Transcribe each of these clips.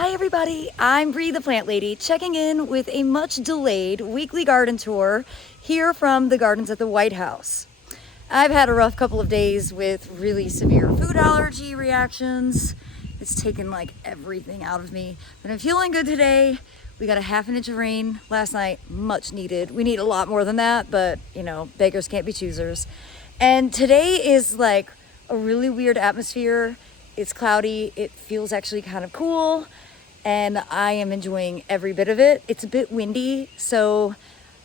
Hi everybody, I'm Bree the Plant Lady, checking in with a much delayed weekly garden tour here from the gardens at the White House. I've had a rough couple of days with really severe food allergy reactions. It's taken like everything out of me, but I'm feeling good today. We got a half an inch of rain last night, much needed. We need a lot more than that, but you know, beggars can't be choosers. And today is like a really weird atmosphere. It's cloudy, it feels actually kind of cool, and I am enjoying every bit of it. It's a bit windy, so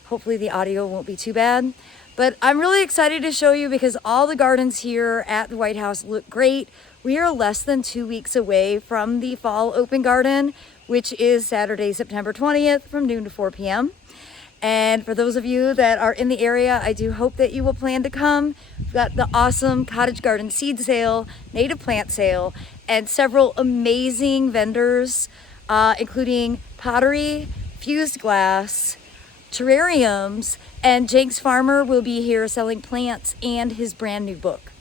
hopefully the audio won't be too bad. But I'm really excited to show you because all the gardens here at the White House look great. We are less than 2 weeks away from the fall open garden, which is Saturday, September 20th from noon to 4 p.m. And for those of you that are in the area, I do hope that you will plan to come. We've got the awesome cottage garden seed sale, native plant sale, and several amazing vendors, including pottery, fused glass, terrariums, and Jake's Farmer will be here selling plants and his brand new book.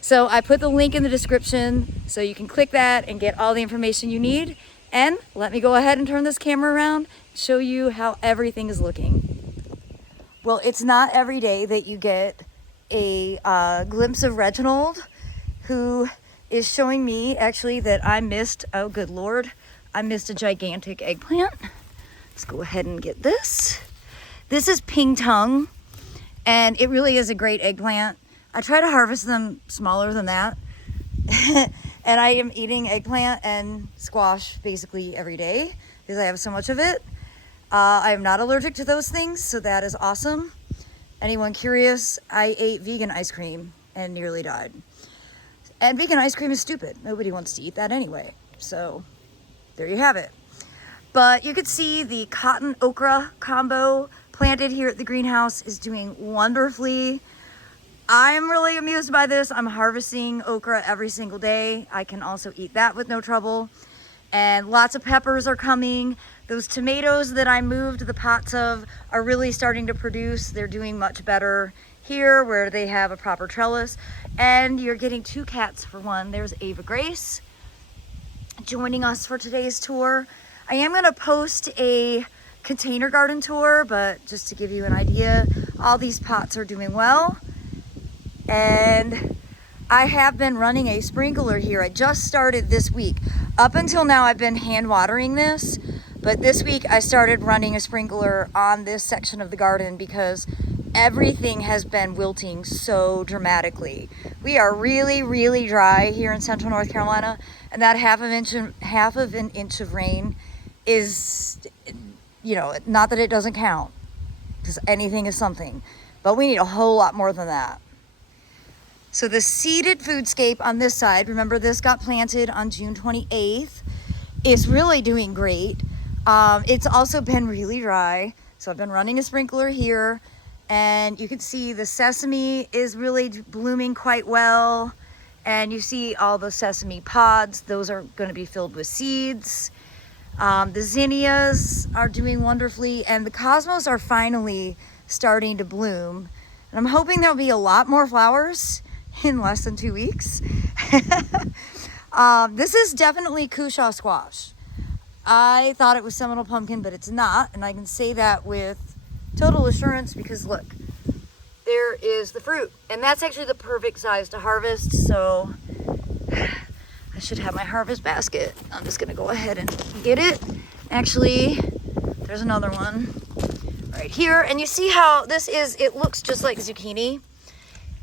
So I put the link in the description so you can click that and get all the information you need. And let me go ahead and turn this camera around, show you how everything is looking. Well, it's not every day that you get a glimpse of Reginald, who is showing me actually that I missed, oh good Lord, I missed a gigantic eggplant. Let's go ahead and get this. This is Ping Tung, and it really is a great eggplant. I try to harvest them smaller than that. And I am eating eggplant and squash basically every day because I have so much of it. I am not allergic to those things, so that is awesome. Anyone curious, I ate vegan ice cream and nearly died. And vegan ice cream is stupid. Nobody wants to eat that anyway. So there you have it. But you could see the cotton okra combo planted here at the greenhouse is doing wonderfully. I'm really amused by this. I'm harvesting okra every single day. I can also eat that with no trouble. And lots of peppers are coming. Those tomatoes that I moved the pots of are really starting to produce. They're doing much better here where they have a proper trellis. And you're getting two cats for one. There's Ava Grace joining us for today's tour. I am gonna post a container garden tour, but just to give you an idea, all these pots are doing well. And I have been running a sprinkler here. I just started this week. Up until now, I've been hand watering this, but this week I started running a sprinkler on this section of the garden because everything has been wilting so dramatically. We are really, really dry here in central North Carolina, and that half of an inch of rain is, you know, not that it doesn't count, because anything is something, but we need a whole lot more than that. So the seeded foodscape on this side, remember this got planted on June 28th, is really doing great. It's also been really dry, so I've been running a sprinkler here, and you can see the sesame is really blooming quite well, and you see all the sesame pods. Those are going to be filled with seeds. The zinnias are doing wonderfully, and the cosmos are finally starting to bloom, and I'm hoping there'll be a lot more flowers in less than 2 weeks. This is definitely Cushaw squash. I thought it was Seminole pumpkin, but it's not, and I can say that with total assurance because look, there is the fruit, and that's actually the perfect size to harvest. So I should have my harvest basket. I'm just gonna go ahead and get it. Actually, there's another one right here, and you see how this is, it looks just like zucchini.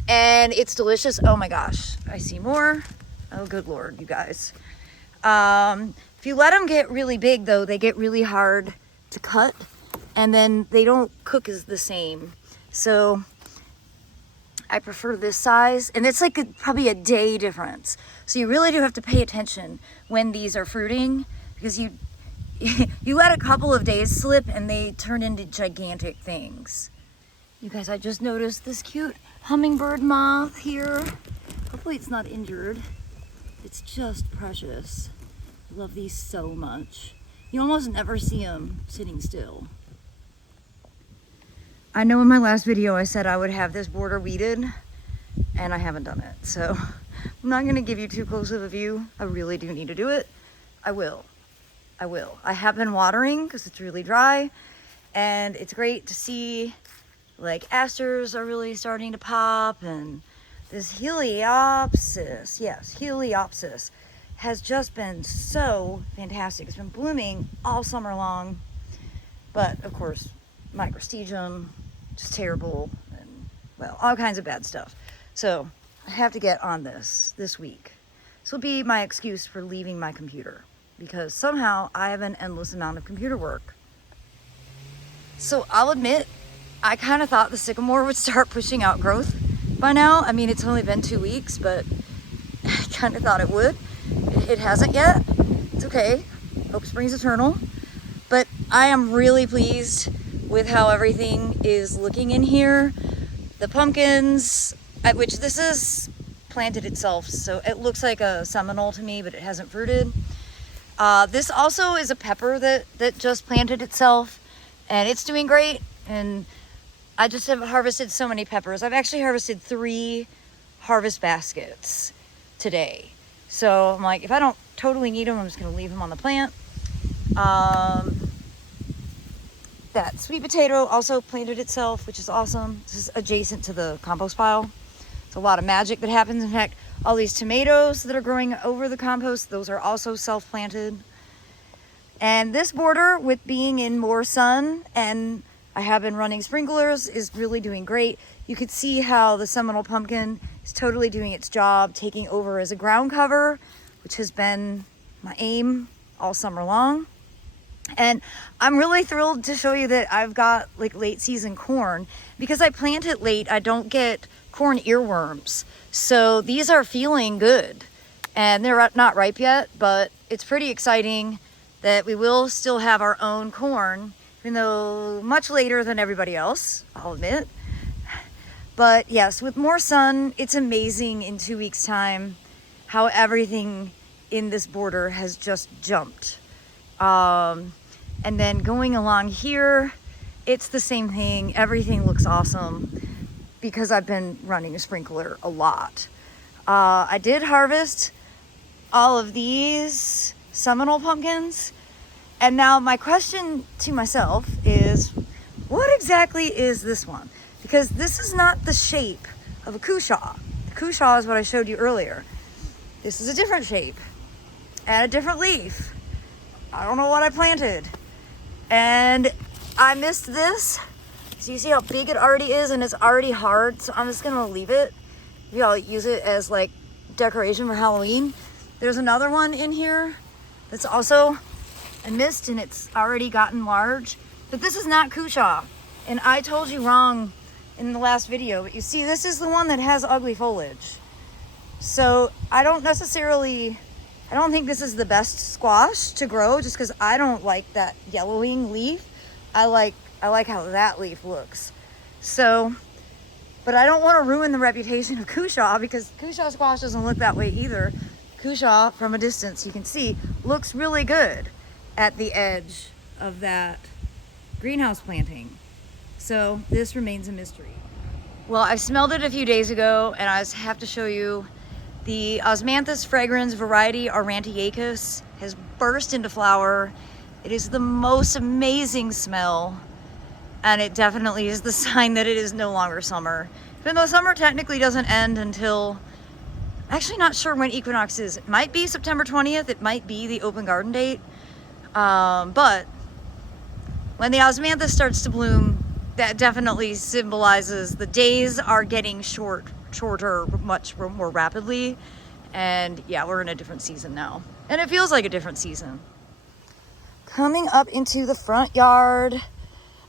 And it's delicious. Oh my gosh, I see more. Oh good Lord, you guys. If you let them get really big though, they get really hard to cut and then they don't cook as the same. So I prefer this size, and it's like probably a day difference. So you really do have to pay attention when these are fruiting, because you let a couple of days slip and they turn into gigantic things. You guys, I just noticed this cute hummingbird moth here. Hopefully it's not injured. It's just precious. I love these so much. You almost never see them sitting still. I know in my last video I said I would have this border weeded, and I haven't done it. So I'm not gonna give you too close of a view. I really do need to do it. I will. I will. I have been watering because it's really dry, and it's great to see like asters are really starting to pop, and this heliopsis, yes, heliopsis has just been so fantastic. It's been blooming all summer long, but of course microstegium, just terrible, and well, all kinds of bad stuff. So I have to get on this week. This will be my excuse for leaving my computer, because somehow I have an endless amount of computer work. So I'll admit, I kind of thought the sycamore would start pushing out growth by now. I mean, it's only been 2 weeks, but I kind of thought it would. It hasn't yet. It's okay. Hope springs eternal. But I am really pleased with how everything is looking in here. The pumpkins, which this is planted itself, so it looks like a Seminole to me, but it hasn't fruited. This also is a pepper that just planted itself, and it's doing great. And I just have harvested so many peppers. I've actually harvested 3 harvest baskets today. So I'm like, if I don't totally need them, I'm just going to leave them on the plant. That sweet potato also planted itself, which is awesome. This is adjacent to the compost pile. It's a lot of magic that happens. In fact, all these tomatoes that are growing over the compost, those are also self-planted. And this border, with being in more sun, and I have been running sprinklers, is really doing great. You could see how the Seminole pumpkin is totally doing its job, taking over as a ground cover, which has been my aim all summer long. And I'm really thrilled to show you that I've got like late season corn. Because I plant it late, I don't get corn earworms. So these are feeling good. And they're not ripe yet, but it's pretty exciting that we will still have our own corn, even though much later than everybody else, I'll admit. But yes, with more sun, it's amazing in 2 weeks' time how everything in this border has just jumped. And then going along here, it's the same thing. Everything looks awesome because I've been running a sprinkler a lot. I did harvest all of these Seminole pumpkins. And now my question to myself is, what exactly is this one? Because this is not the shape of a cushaw. The cushaw is what I showed you earlier. This is a different shape and a different leaf. I don't know what I planted. And I missed this. So you see how big it already is, and it's already hard. So I'm just gonna leave it. Maybe I'll use it as like decoration for Halloween. There's another one in here that's also I missed, and it's already gotten large. But this is not cushaw. And I told you wrong in the last video, but you see, this is the one that has ugly foliage. So I don't think this is the best squash to grow, just because I don't like that yellowing leaf. I like how that leaf looks. So, but I don't want to ruin the reputation of cushaw, because cushaw squash doesn't look that way either. Cushaw, from a distance, you can see, looks really good at the edge of that greenhouse planting. So this remains a mystery. Well, I smelled it a few days ago, and I have to show you the Osmanthus fragrans variety Aurantiacus has burst into flower. It is the most amazing smell, and it definitely is the sign that it is no longer summer. Even though summer technically doesn't end until, actually not sure when equinox is. It might be September 20th, it might be the open garden date. But when the Osmanthus starts to bloom, that definitely symbolizes the days are getting shorter much more rapidly. And yeah, we're in a different season now. And it feels like a different season. Coming up into the front yard,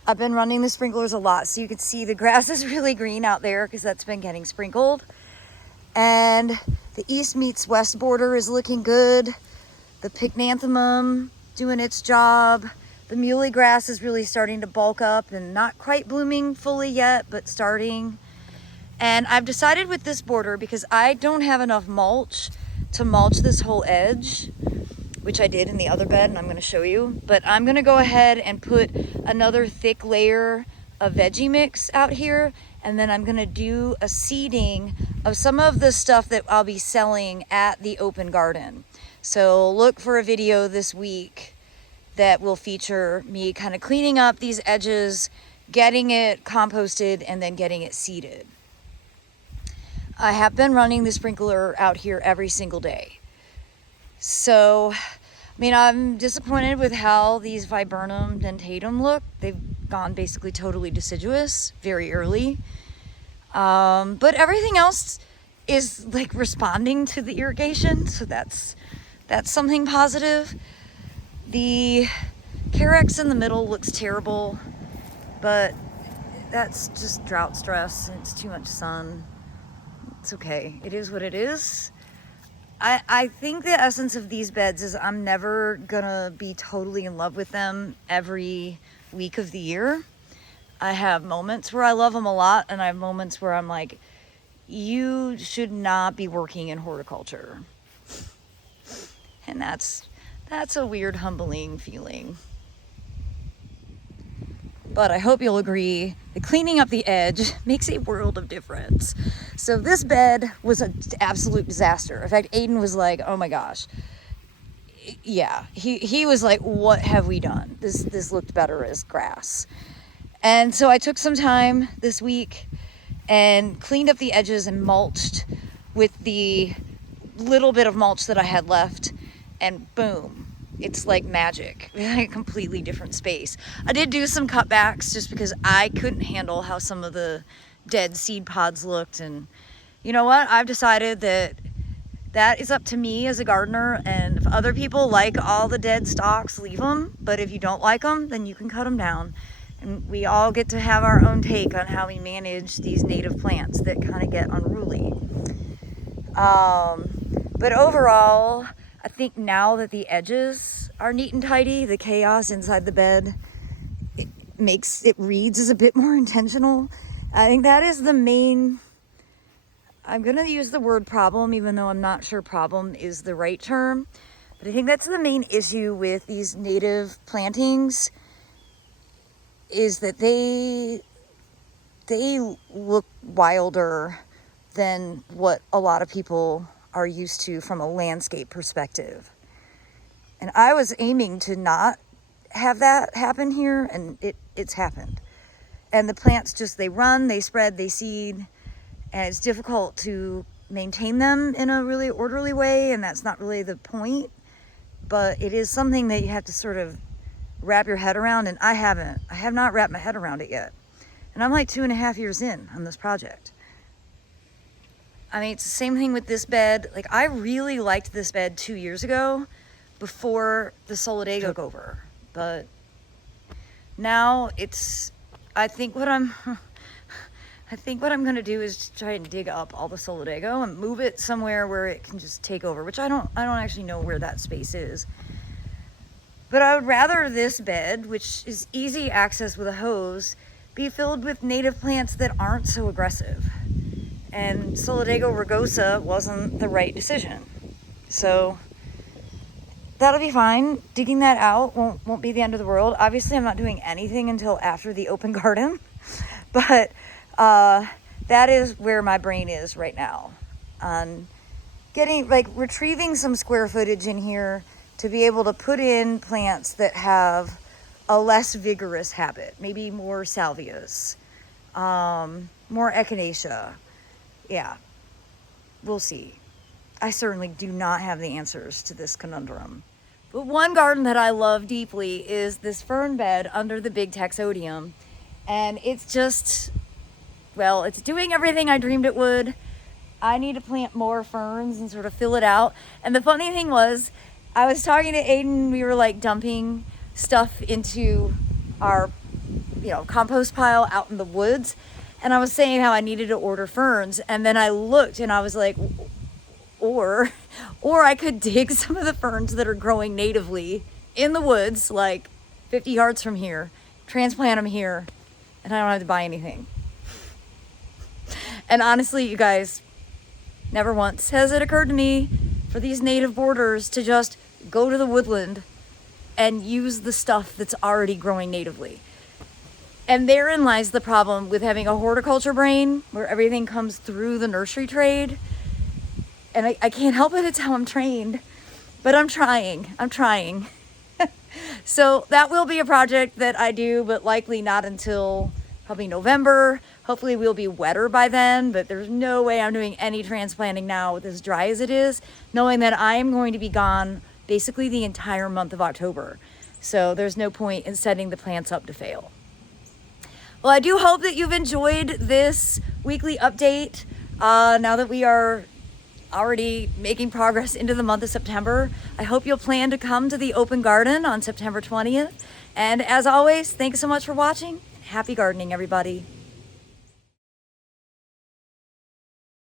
I've been running the sprinklers a lot. So you can see the grass is really green out there because that's been getting sprinkled. And the east meets west border is looking good. The pycnanthemum doing its job. The muley grass is really starting to bulk up and not quite blooming fully yet, but starting. And I've decided with this border, because I don't have enough mulch to mulch this whole edge, which I did in the other bed, and I'm going to show you. But I'm going to go ahead and put another thick layer of veggie mix out here, and then I'm going to do a seeding of some of the stuff that I'll be selling at the open garden. So look for a video this week that will feature me kind of cleaning up these edges, getting it composted, and then getting it seeded. I have been running the sprinkler out here every single day. So, I mean, I'm disappointed with how these viburnum dentatum look. They've gone basically totally deciduous very early. But everything else is like responding to the irrigation, so that's something positive. The carex in the middle looks terrible, but that's just drought stress and it's too much sun. It's okay. It is what it is. I think the essence of these beds is I'm never gonna be totally in love with them every week of the year. I have moments where I love them a lot, and I have moments where I'm like, you should not be working in horticulture. And that's a weird, humbling feeling. But I hope you'll agree that cleaning up the edge makes a world of difference. So this bed was an absolute disaster. In fact, Aiden was like, oh my gosh. Yeah, he was like, what have we done? This looked better as grass. And so I took some time this week and cleaned up the edges and mulched with the little bit of mulch that I had left, and boom. It's like magic, a completely different space. I did do some cutbacks just because I couldn't handle how some of the dead seed pods looked. And you know what? I've decided that is up to me as a gardener. And if other people like all the dead stalks, leave them. But if you don't like them, then you can cut them down. And we all get to have our own take on how we manage these native plants that kind of get unruly. But overall, I think now that the edges are neat and tidy, the chaos inside the bed, it reads as a bit more intentional. I think that is the main, I'm going to use the word problem, even though I'm not sure problem is the right term. But I think that's the main issue with these native plantings, is that they look wilder than what a lot of people are used to from a landscape perspective. And I was aiming to not have that happen here, and it's happened. And the plants just, they run, they spread, they seed, and it's difficult to maintain them in a really orderly way, and that's not really the point. But it is something that you have to sort of wrap your head around, and I have not wrapped my head around it yet. And I'm like 2.5 years in on this project. I mean, it's the same thing with this bed. Like, I really liked this bed 2 years ago before the Solidago took over. But now I think what I'm going to do is try and dig up all the Solidago and move it somewhere where it can just take over, which I don't actually know where that space is. But I would rather this bed, which is easy access with a hose, be filled with native plants that aren't so aggressive. And Solidago rugosa wasn't the right decision. So that'll be fine. Digging that out won't be the end of the world. Obviously, I'm not doing anything until after the open garden. But that is where my brain is right now. On retrieving some square footage in here to be able to put in plants that have a less vigorous habit. Maybe more salvias, more echinacea. Yeah, we'll see. I certainly do not have the answers to this conundrum. But one garden that I love deeply is this fern bed under the big taxodium. And it's just, well, it's doing everything I dreamed it would. I need to plant more ferns and sort of fill it out. And the funny thing was, I was talking to Aiden, we were like dumping stuff into our, compost pile out in the woods. And I was saying how I needed to order ferns, and then I looked and I was like, or I could dig some of the ferns that are growing natively in the woods, like 50 yards from here, transplant them here, and I don't have to buy anything. And honestly, you guys, never once has it occurred to me for these native borders to just go to the woodland and use the stuff that's already growing natively. And therein lies the problem with having a horticulture brain where everything comes through the nursery trade. And I can't help it, it's how I'm trained. But I'm trying. So that will be a project that I do, but likely not until probably November. Hopefully we'll be wetter by then, but there's no way I'm doing any transplanting now with as dry as it is, knowing that I am going to be gone basically the entire month of October. So there's no point in setting the plants up to fail. Well, I do hope that you've enjoyed this weekly update. Now that we are already making progress into the month of September, I hope you'll plan to come to the open garden on September 20th. And as always, thanks so much for watching. Happy gardening, everybody.